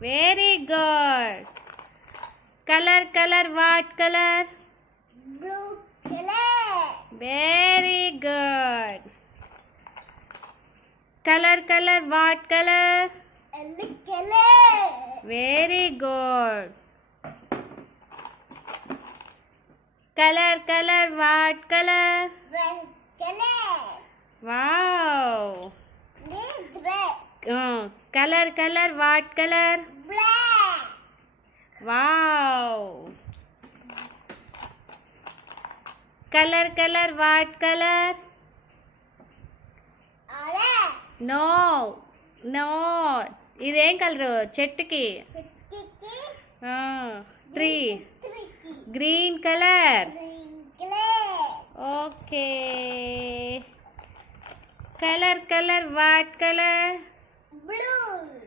Very good. Color, what color? Blue color. Very good. Color, what color? Yellow color. Very good. Color, what color? Red color. Wow. Red. Color, what color? Black. Wow. Color, what color? Orange. No. ఇదేం colour చెట్టుకి? Sticky. Tree. Tricky. Green colour. Green color. Okay. Colour, what colour? Blue.